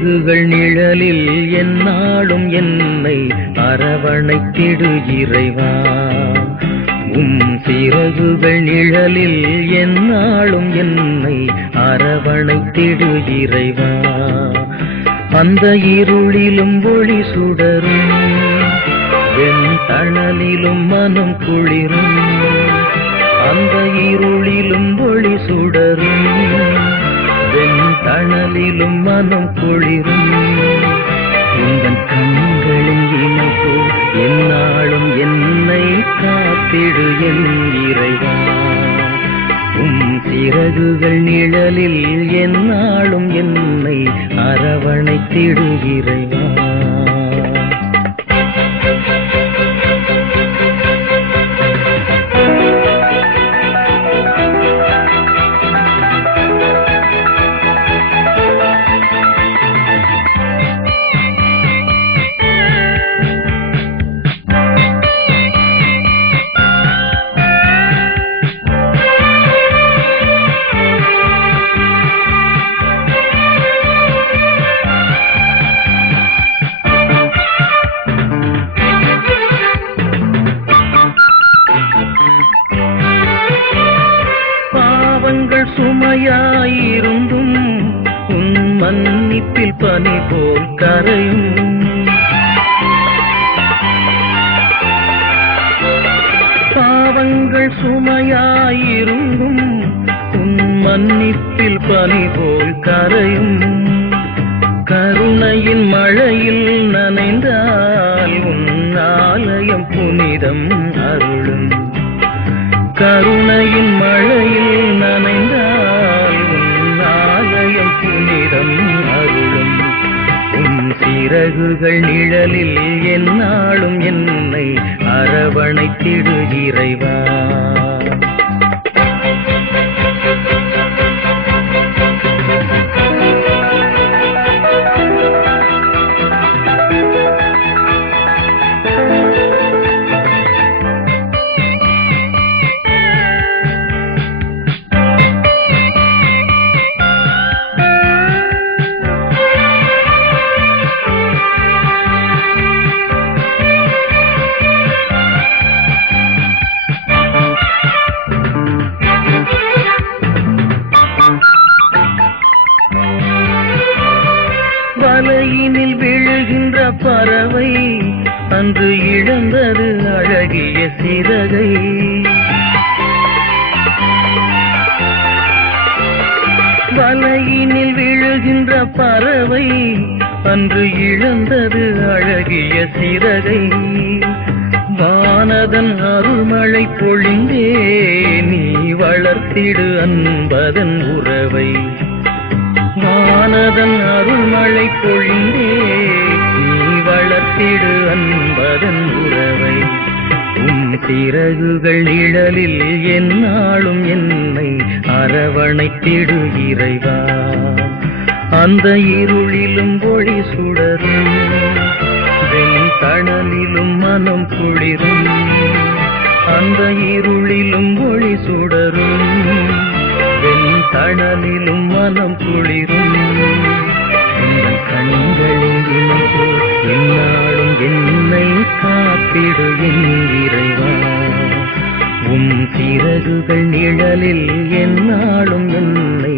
சிறகுகள் நிழலில் எந்நாளும் என்னை அரவணைத்திடு இறைவா. சிறகுகள் நிழலில் எந்நாளும் என்னை அரவணைத்திடு இறைவா. அந்த இருளிலும் ஒளி சுடரும் வெண்தணலிலும் மனம் குளிரும். அந்த இருளிலும் ஒளி சுடரும் வெண்தணலிலும் மனம் குளிரும். உங்கள் கண்களின் இணைப்பு எந்நாளும் என்னை காத்திடு என் இறைவா. சிறகுகள் நிழலில் எந்நாளும் என்னை அரவணைத்திடு இறைவா. சுமையாயிருந்தும் உன் மன்னிப்பில் பனி போல் கரையும். பாவங்கள் சுமையாயிருந்தும் உன் மன்னிப்பில் பனி போல் கரையும். கருணையின் மழையில் நனைந்தால் உன் ஆலயம் புனிதம் அருளும். கருணையின் மழையில் நனைந்தால் உன் ஆலயம் புனிதம் அருளும். சிறகுகள் நிழலில் எந்நாளும் என்னை அரவணைத்திடு இறைவா. வலையினில் விழுகின்ற பறவை அன்று இழந்தது அழகிய சிறகை. வலையினில் விழுகின்ற பறவை அன்று இழந்தது அழகிய சிறகை. வானதன் அருள்மழை பொழிந்தே நீ வளர்த்திடு அன்பதன் உறவை. வானதன் அருள்மழை பொழிந்தே நீ வளர்த்திடு அன்பதன் உறவை. சிறகுகள் நிழலில் எந்நாளும் என்னை அரவணைத்திடு இறைவா. அந்த இருளிலும் ஒளி சுடரும் வெண்தணலிலும் மனம் குளிரும். அந்த இருளிலும் ஒளி சுடரும் வெண்தணலிலும் மனம் குளிரும். உங்கள் கண்களின் இணைப்பு எந்நாளும் என்னை காத்திடு என் இறைவா. சிறகுகள் நிழலில் எந்நாளும் என்னை